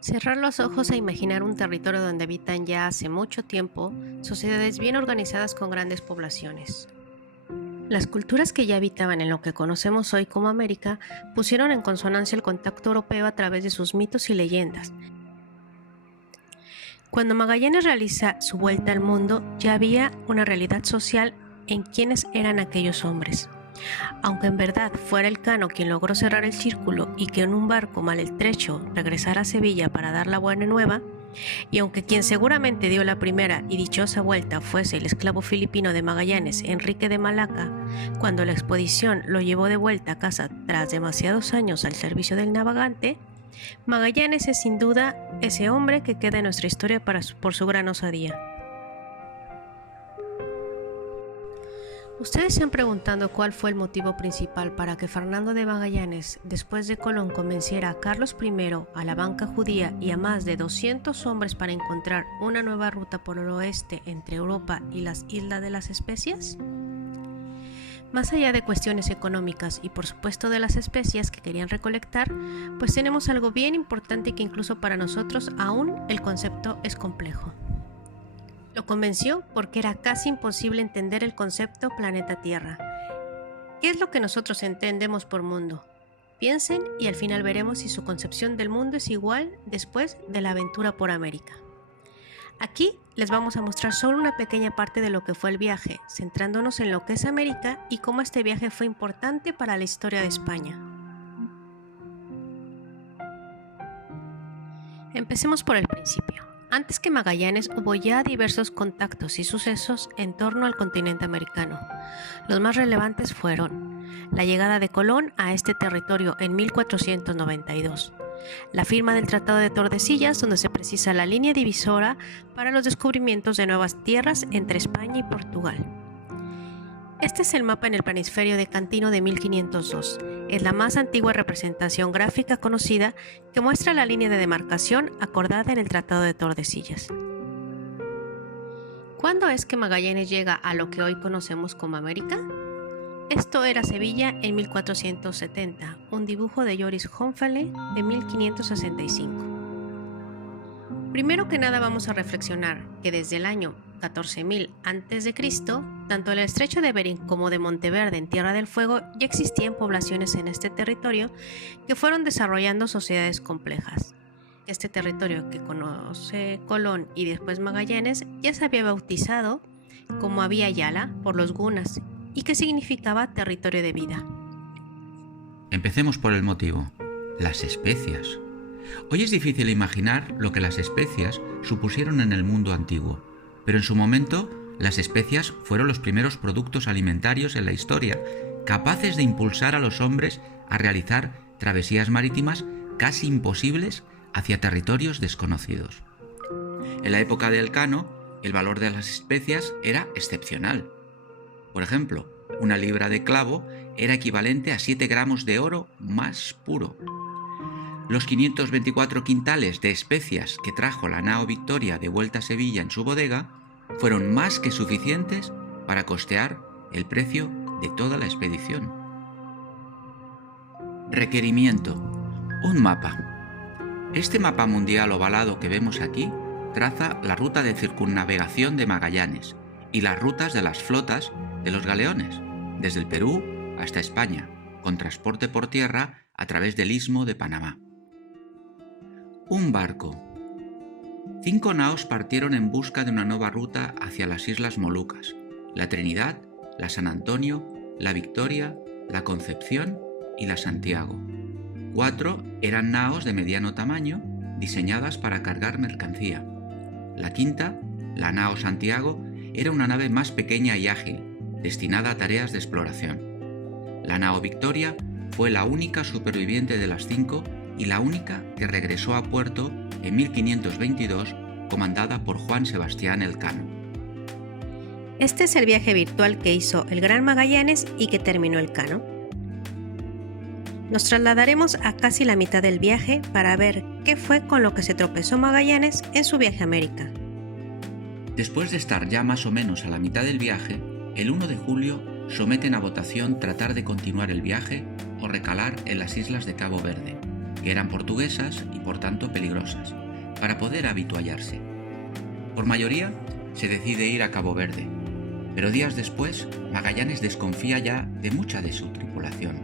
Cerrar los ojos e imaginar un territorio donde habitan ya hace mucho tiempo sociedades bien organizadas con grandes poblaciones. Las culturas que ya habitaban en lo que conocemos hoy como América pusieron en consonancia el contacto europeo a través de sus mitos y leyendas. Cuando Magallanes realiza su vuelta al mundo, ya había una realidad social en quiénes eran aquellos hombres. Aunque en verdad fuera Elcano quien logró cerrar el círculo y que en un barco maltrecho regresara a Sevilla para dar la buena nueva, y aunque quien seguramente dio la primera y dichosa vuelta fuese el esclavo filipino de Magallanes, Enrique de Malaca, cuando la expedición lo llevó de vuelta a casa tras demasiados años al servicio del navegante, Magallanes es sin duda ese hombre que queda en nuestra historia por su gran osadía. Ustedes se han preguntado cuál fue el motivo principal para que Fernando de Magallanes, después de Colón, convenciera a Carlos I, a la banca judía y a más de 200 hombres para encontrar una nueva ruta por el oeste entre Europa y las Islas de las Especias. Más allá de cuestiones económicas y por supuesto de las especias que querían recolectar, pues tenemos algo bien importante que incluso para nosotros aún el concepto es complejo. Lo convenció porque era casi imposible entender el concepto planeta Tierra. ¿Qué es lo que nosotros entendemos por mundo? Piensen y al final veremos si su concepción del mundo es igual después de la aventura por América. Aquí les vamos a mostrar solo una pequeña parte de lo que fue el viaje, centrándonos en lo que es América y cómo este viaje fue importante para la historia de España. Empecemos por el principio. Antes que Magallanes hubo ya diversos contactos y sucesos en torno al continente americano. Los más relevantes fueron la llegada de Colón a este territorio en 1492, la firma del Tratado de Tordesillas, donde se precisa la línea divisora para los descubrimientos de nuevas tierras entre España y Portugal. Este es el mapa en el planisferio de Cantino de 1502. Es la más antigua representación gráfica conocida que muestra la línea de demarcación acordada en el Tratado de Tordesillas. ¿Cuándo es que Magallanes llega a lo que hoy conocemos como América? Esto era Sevilla en 1470, un dibujo de Joris Honfele de 1565. Primero que nada vamos a reflexionar que desde el año 14.000 a.C., tanto el estrecho de Bering como de Monteverde en Tierra del Fuego ya existían poblaciones en este territorio que fueron desarrollando sociedades complejas. Este territorio que conoce Colón y después Magallanes ya se había bautizado como Vía Yala por los gunas y que significaba territorio de vida. Empecemos por el motivo, las especias. Hoy es difícil imaginar lo que las especias supusieron en el mundo antiguo, pero en su momento las especias fueron los primeros productos alimentarios en la historia, capaces de impulsar a los hombres a realizar travesías marítimas casi imposibles hacia territorios desconocidos. En la época de Elcano, el valor de las especias era excepcional. Por ejemplo, una libra de clavo era equivalente a 7 gramos de oro más puro. Los 524 quintales de especias que trajo la nao Victoria de vuelta a Sevilla en su bodega fueron más que suficientes para costear el precio de toda la expedición. Requerimiento: un mapa. Este mapa mundial ovalado que vemos aquí traza la ruta de circunnavegación de Magallanes y las rutas de las flotas de los galeones, desde el Perú hasta España, con transporte por tierra a través del Istmo de Panamá. Un barco. 5 naos partieron en busca de una nueva ruta hacia las Islas Molucas: la Trinidad, la San Antonio, la Victoria, la Concepción y la Santiago. 4 eran naos de mediano tamaño, diseñadas para cargar mercancía. La quinta, la nao Santiago, era una nave más pequeña y ágil, destinada a tareas de exploración. La nao Victoria fue la única superviviente de las 5 y la única que regresó a puerto en 1522, comandada por Juan Sebastián Elcano. Este es el viaje virtual que hizo el Gran Magallanes y que terminó Elcano. Nos trasladaremos a casi la mitad del viaje para ver qué fue con lo que se tropezó Magallanes en su viaje a América. Después de estar ya más o menos a la mitad del viaje, el 1 de julio someten a votación tratar de continuar el viaje o recalar en las islas de Cabo Verde. que eran portuguesas y por tanto peligrosas, para poder habituallarse. Por mayoría, se decide ir a Cabo Verde, pero días después, Magallanes desconfía ya de mucha de su tripulación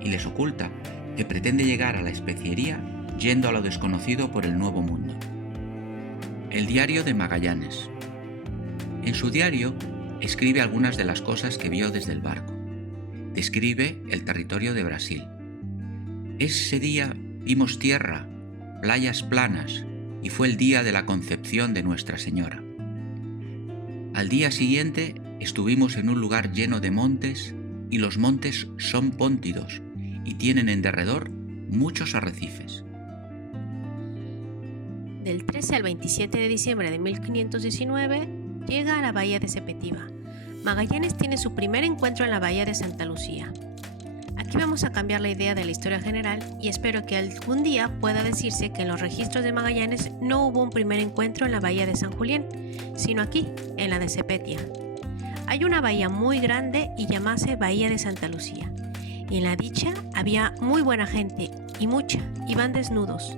y les oculta que pretende llegar a la especiería yendo a lo desconocido por el Nuevo Mundo. El diario de Magallanes. En su diario escribe algunas de las cosas que vio desde el barco. Describe el territorio de Brasil. Ese día vimos tierra, playas planas, y fue el día de la concepción de Nuestra Señora. Al día siguiente estuvimos en un lugar lleno de montes, y los montes son póntidos y tienen en derredor muchos arrecifes. Del 13 al 27 de diciembre de 1519 llega a la bahía de Sepetiba. Magallanes tiene su primer encuentro en la bahía de Santa Lucía. Aquí vamos a cambiar la idea de la historia general y espero que algún día pueda decirse que en los registros de Magallanes no hubo un primer encuentro en la bahía de San Julián, sino aquí, en la de Sepetia. Hay una bahía muy grande y llamase Bahía de Santa Lucía. Y en la dicha había muy buena gente, y mucha, iban desnudos.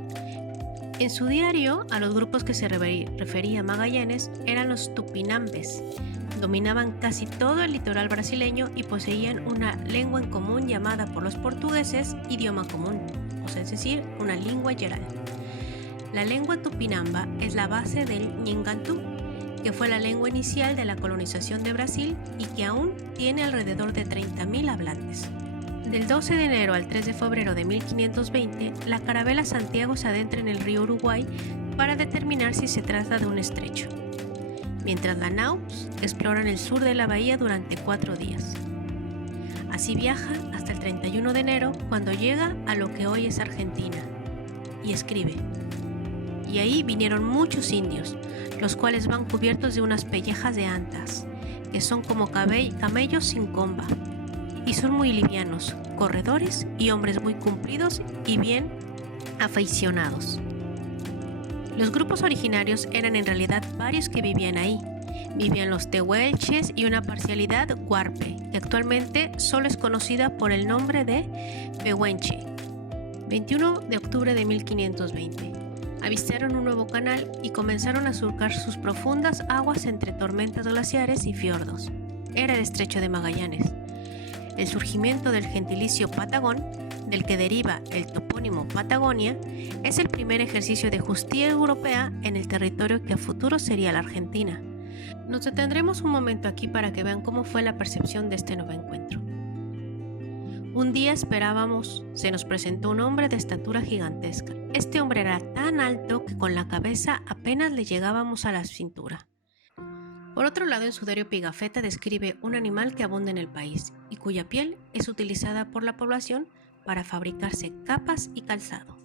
En su diario, a los grupos que se refería Magallanes eran los tupinambes. Dominaban casi todo el litoral brasileño y poseían una lengua en común llamada por los portugueses idioma común, o sea, es decir, una lengua geral. La lengua tupinamba es la base del Ñingantú, que fue la lengua inicial de la colonización de Brasil y que aún tiene alrededor de 30.000 hablantes. Del 12 de enero al 3 de febrero de 1520, la carabela Santiago se adentra en el río Uruguay para determinar si se trata de un estrecho, mientras la nau explora en el sur de la bahía durante 4 días. Así viaja hasta el 31 de enero, cuando llega a lo que hoy es Argentina, y escribe: y ahí vinieron muchos indios, los cuales van cubiertos de unas pellejas de antas, que son como camellos sin comba, y son muy livianos, corredores y hombres muy cumplidos y bien afeicionados. Los grupos originarios eran en realidad varios que vivían ahí. Vivían los tehuelches y una parcialidad huarpe, que actualmente solo es conocida por el nombre de pehuenche. 21 de octubre de 1520. Avistaron un nuevo canal y comenzaron a surcar sus profundas aguas entre tormentas glaciares y fiordos. Era el estrecho de Magallanes. El surgimiento del gentilicio Patagón, del que deriva el topónimo Patagonia, es el primer ejercicio de justicia europea en el territorio que a futuro sería la Argentina. Nos detendremos un momento aquí para que vean cómo fue la percepción de este nuevo encuentro. Un día se nos presentó un hombre de estatura gigantesca. Este hombre era tan alto que con la cabeza apenas le llegábamos a la cintura. Por otro lado, en su diario Pigafetta describe un animal que abunda en el país y cuya piel es utilizada por la población para fabricarse capas y calzado.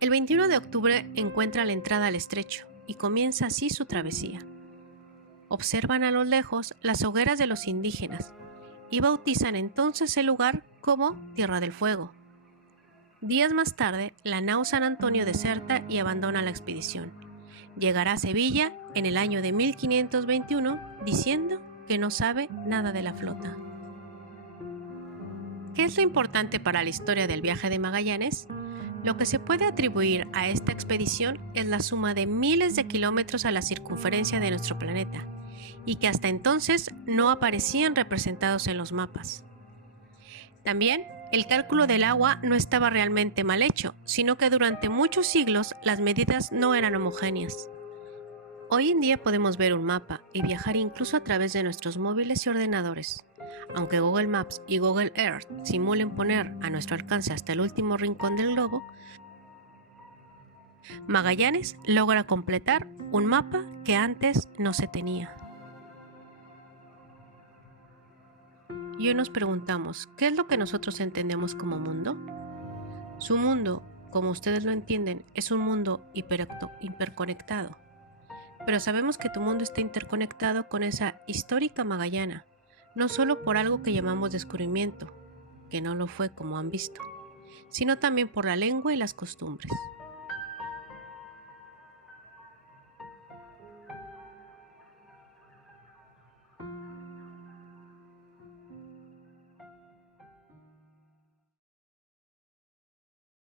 El 21 de octubre encuentra la entrada al estrecho y comienza así su travesía. Observan a lo lejos las hogueras de los indígenas y bautizan entonces el lugar como Tierra del Fuego. Días más tarde, la nao San Antonio deserta y abandona la expedición. Llegará a Sevilla en el año de 1521 diciendo que no sabe nada de la flota. ¿Qué es lo importante para la historia del viaje de Magallanes? Lo que se puede atribuir a esta expedición es la suma de miles de kilómetros a la circunferencia de nuestro planeta y que hasta entonces no aparecían representados en los mapas. También, el cálculo del agua no estaba realmente mal hecho, sino que durante muchos siglos las medidas no eran homogéneas. Hoy en día podemos ver un mapa y viajar incluso a través de nuestros móviles y ordenadores. Aunque Google Maps y Google Earth simulen poner a nuestro alcance hasta el último rincón del globo, Magallanes logra completar un mapa que antes no se tenía. Y hoy nos preguntamos, ¿qué es lo que nosotros entendemos como mundo? Su mundo, como ustedes lo entienden, es un mundo hiperconectado. Pero sabemos que tu mundo está interconectado con esa histórica Magallana, no solo por algo que llamamos descubrimiento, que no lo fue como han visto, sino también por la lengua y las costumbres.